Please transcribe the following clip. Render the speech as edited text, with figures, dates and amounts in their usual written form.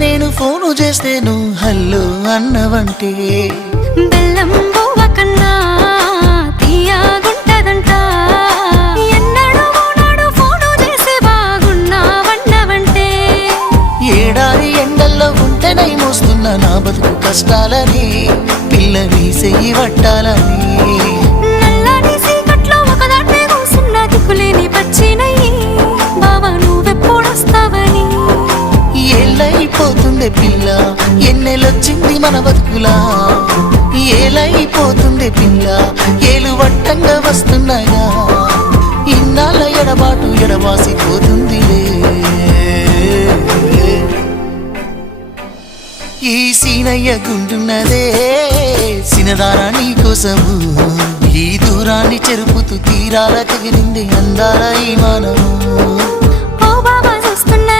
నేను ఫోను చేస్తే నువ్వు హల్లో అన్నవంటే బెల్లం బువ్వ కన్నా తీయగుంటదంట ఎన్నడూ నాడు ఫోను చేసే బాగున్నావన్నవంటే ఏడాది ఎండల్లో ఉంటేనై మోస్తున్న నా బతుకు కష్టాలని పిల్ల నీ చెయ్యి పట్టాలని నల్లని సీకట్లో ఒకదాన్నే కూసున్న దిక్కులేని పచ్చినయ్యి బావ నువ్వెప్పుడొస్తావని ఏళ్ళైపోతుండే పిల్ల ఎన్నెలొచ్చింది మన బతుకులా ఏలైపోతుండే పిల్ల ఏలు వట్టంగా వస్తున్నాయా ఇన్నాళ్ళ ఎడబాటు ఎడవాసిపోతుందిలే ఈ సీనయ్య గుండున్నదే సినదారా నీ కోసము ఈ దూరాన్ని చెరుపుతూ తీరాల తెగిరింది అందాల ఈ మానవు ఓ బాబా చూస్తున్న